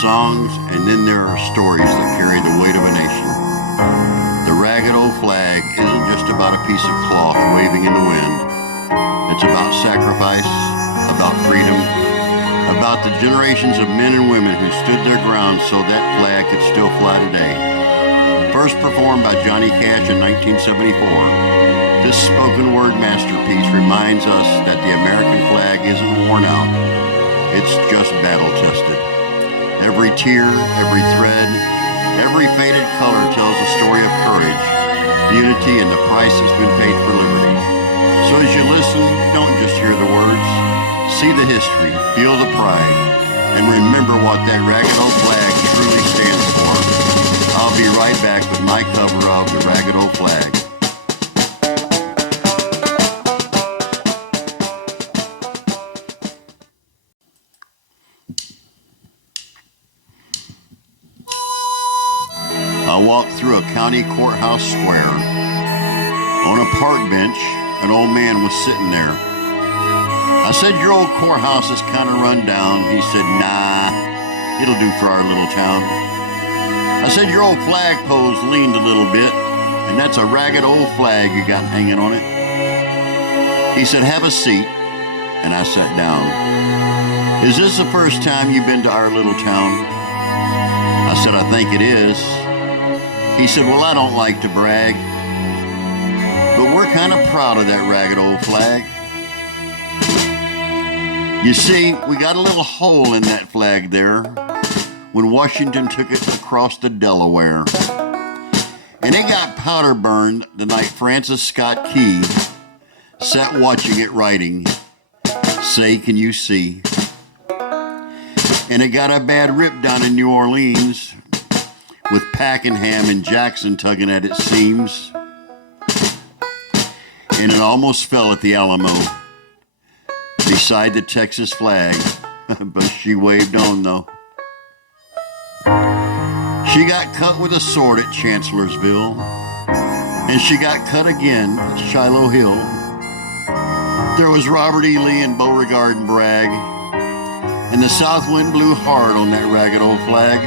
songs, and then there are stories that carry the weight of a nation. The ragged old flag isn't just about a piece of cloth waving in the wind. It's about sacrifice, about freedom, about the generations of men and women who stood their ground so that flag could still fly today. First performed by Johnny Cash in 1974, this spoken word masterpiece reminds us that the American flag isn't worn out. It's just battle-tested. Every tear, every thread, every faded color tells a story of courage, unity, and the price that's been paid for liberty. So as you listen, don't just hear the words. See the history, feel the pride, and remember what that ragged old flag truly stands for. I'll be right back with my cover of the ragged old flag. I walked through a county courthouse square. On a park bench, an old man was sitting there. I said, "Your old courthouse is kind of run down." He said, "Nah, it'll do for our little town." I said, "Your old flagpole's leaned a little bit, and that's a ragged old flag you got hanging on it." He said, "Have a seat," and I sat down. "Is this the first time you've been to our little town?" I said, "I think it is." He said, "Well, I don't like to brag, but we're kind of proud of that ragged old flag. You see, we got a little hole in that flag there when Washington took it across the Delaware. And it got powder burned the night Francis Scott Key sat watching it writing, 'Say, can you see?' And it got a bad rip down in New Orleans with Pakenham and Jackson tugging at its seams. And it almost fell at the Alamo beside the Texas flag, but she waved on though. She got cut with a sword at Chancellorsville, and she got cut again at Shiloh Hill. There was Robert E. Lee and Beauregard and Bragg, and the south wind blew hard on that ragged old flag.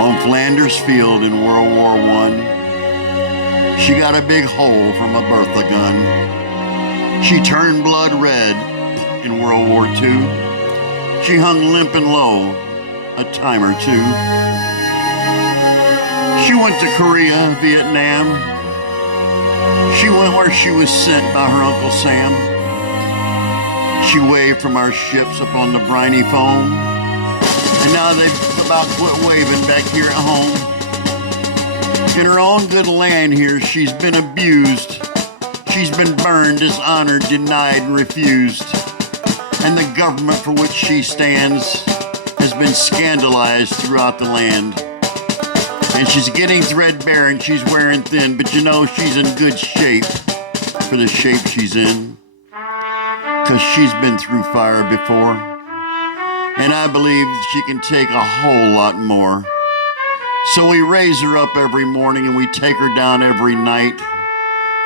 On Flanders Field in World War I, she got a big hole from a Bertha gun. She turned blood red in World War II. She hung limp and low a time or two. She went to Korea, Vietnam. She went where she was sent by her Uncle Sam. She waved from our ships upon the briny foam, and now they've about quit waving back here at home. In her own good land here, she's been abused. She's been burned, dishonored, denied, and refused. And the government for which she stands has been scandalized throughout the land. And she's getting threadbare and she's wearing thin, but you know she's in good shape for the shape she's in, 'cause she's been through fire before. And I believe she can take a whole lot more. So we raise her up every morning and we take her down every night.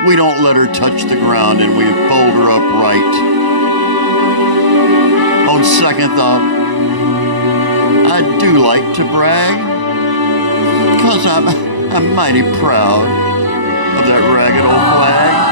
We don't let her touch the ground and we fold her up right. On second thought, I do like to brag, 'cause I'm mighty proud of that ragged old flag.